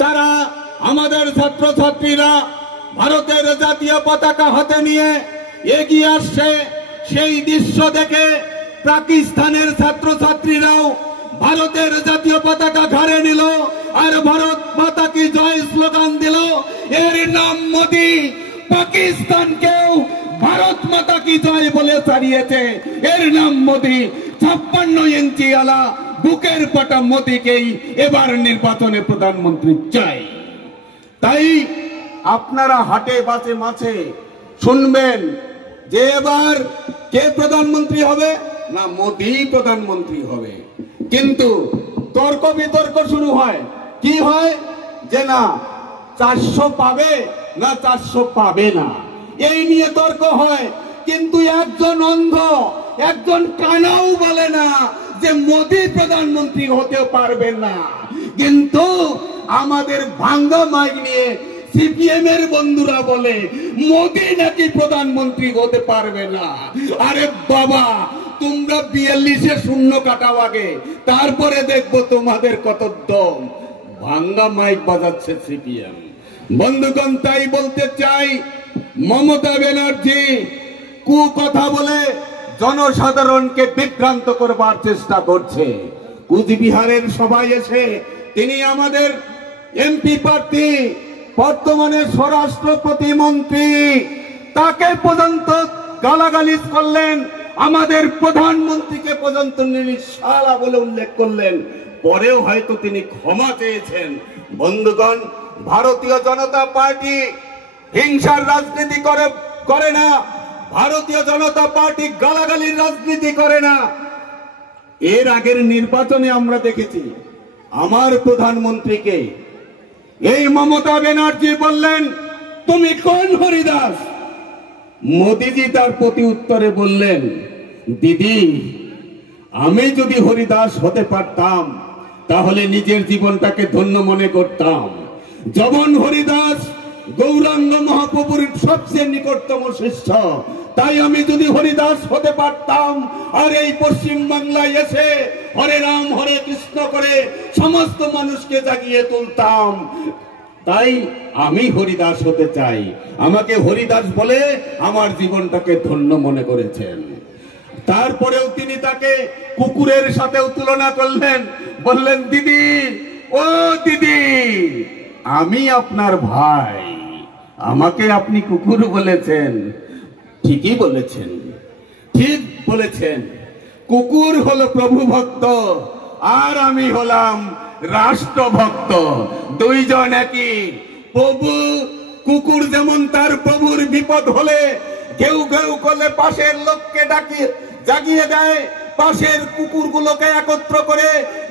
তারা আমাদের ছাত্রছাত্রীরা ভারতের জাতীয় পতাকা হাতে নিয়ে এগিয়ে আসছে। সেই দৃশ্য দেখে পাকিস্তানের ছাত্রছাত্রীরাও ভারতের জাতীয় পতাকা ঘাড়ে নিল আর ভারত মাতা কি জয় স্লোগান দিল। এর নাম মোদি। পাকিস্তানকেও ভারত মাতা কি জয় বলে ছাড়িয়েছে। এর নাম মোদি। 56 ইঞ্চি আলা বুকের পাটা মোদিকেই এবার নির্বাচনে প্রধানমন্ত্রী চাই। তাই আপনারা হাটে বাসে মাঝে শুনবেন যে এবার কে প্রধানমন্ত্রী হবে, না মোদি প্রধানমন্ত্রী হবে। কিন্তু তর্ক বিতর্ক শুরু হয়, কি হয় যে না 400 পাবে না 400 পাবে না, এই নিয়ে তর্ক হয়। কিন্তু একজন অন্ধ, একজন কানাও বলে না যে মোদি প্রধানমন্ত্রী হতে পারবে না। কিন্তু আমাদের ভাঙ্গা মাইক নিয়ে সিপিএম এর বন্ধুরা বলে মোদি নাকি প্রধানমন্ত্রী হতে পারবে না। আরে বাবা, তোমরা 42-এ শূন্য কাটাও আগে, তারপরে দেখবো তোমাদের কত দম। ভাঙ্গা মাইক বাজাচ্ছে সিপিএম। বন্ধুগণ, তাই বলতে চাই, মমতা ব্যানার্জি কথা বলে জনসাধারণকে বিভ্রান্ত করবার চেষ্টা করছে। কুচবিহারের সভায় এসে তিনি আমাদের এমপি প্রার্থী, বর্তমানে স্বরাষ্ট্র প্রতিমন্ত্রী, তাকে পর্যন্ত গালাগালিজ করলেন। আমাদের প্রধানমন্ত্রীকে পর্যন্ত শালা বলে উল্লেখ করলেন। পরেও হয়তো তিনি ক্ষমা চেয়েছেন। বন্ধুগণ, ভারতীয় জনতা পার্টি হিংসার রাজনীতি করে না। ভারতীয় জনতা পার্টি গালাগালির রাজনীতি করে না। এর আগের নির্বাচনে আমরা দেখেছি আমার প্রধানমন্ত্রীকে এই মমতা ব্যানার্জি বললেন, তুমি কোন হরিদাস? মোদিজি তার প্রতি উত্তরে বললেন, দিদি, আমি যদি হরিদাস হতে পারতাম তাহলে নিজের জীবনটাকে ধন্য মনে করতাম। যেমন হরিদাস গৌরাঙ্গ মহাপ্রভুর সবচেয়ে নিকটতম শিষ্য, তাই আমি যদি হরিদাস হতে পারতাম আর এই পশ্চিম বাংলায় এসে হরে রাম হরে কৃষ্ণ করে সমস্ত মানুষকে জাগিয়ে তুলতাম, তাই আমি হরিদাস হতে চাই। আমাকে হরিদাস বলে আমার জীবনটাকে ধন্য মনে করেছেন। তারপরেও তিনি তাকে কুকুরের সাথেও তুলনা করলেন, বললেন, দিদি, ও দিদি, আমি আপনার ভাই, আমাকে আপনি কুকুর বলেছেন। ঠিকই বলেছেন, ঠিক বলেছেন। কুকুর হলো প্রভু ভক্ত আর আমি হলাম রাষ্ট্রভক্ত। দুইজন একই। প্রভু কুকুর যেমন তার প্রভুর বিপদ হলে ঘেউ ঘেউ করলে পাশের লোককে ডাকিয়ে জাগিয়ে দেয়, পাশের কুকুরগুলোকে একত্র করে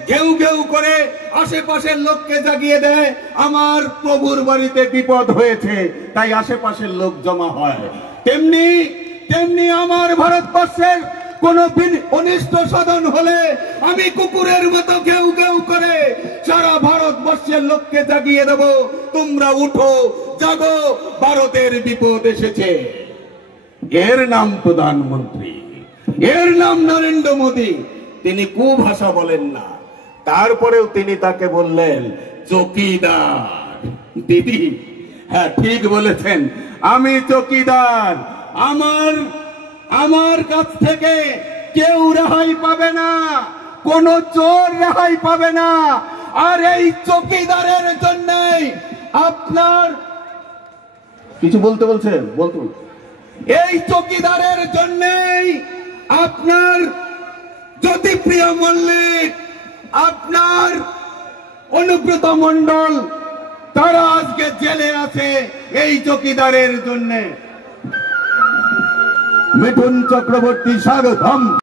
ঘেউ ঘেউ করে আশেপাশের লোককে জাগিয়ে দেয়। আমার প্রভুর বাড়িতে বিপদ হয়েছে তাই আশেপাশের লোক জমা হয়। তেমনি আমার ভারতবর্ষের কোন অনিষ্ট সাধন হলে আমি কুকুরের মতো ঘেউ ঘেউ করে সারা ভারতবর্ষের লোককে জাগিয়ে দেব, তোমরা উঠো, জাগো, ভারতের বিপদ এসেছে। এর নাম প্রধানমন্ত্রী, এর নাম নরেন্দ্র মোদী। তিনি কুভাষা বলেন না। তারপরেও তিনি তাকে বললেন চৌকিদার। দিদি, হ্যাঁ ঠিক বলেছেন, আমি চৌকিদার। আমার কাছ থেকে কেউ রেহাই পাবে না, কোন চোর রেহাই পাবে না। আর এই চৌকিদারের জন্যই আপনার কিছু বলতে বলছেন, এই চৌকিদারের জন্যই আপনার জ্যোতিপ্রিয় মল্লিক, আপনার অনুব্রত মন্ডল, তারা আজকে জেলে আছে এই চৌকিদারের জন্য। মিঠুন চক্রবর্তী, স্বাগতম।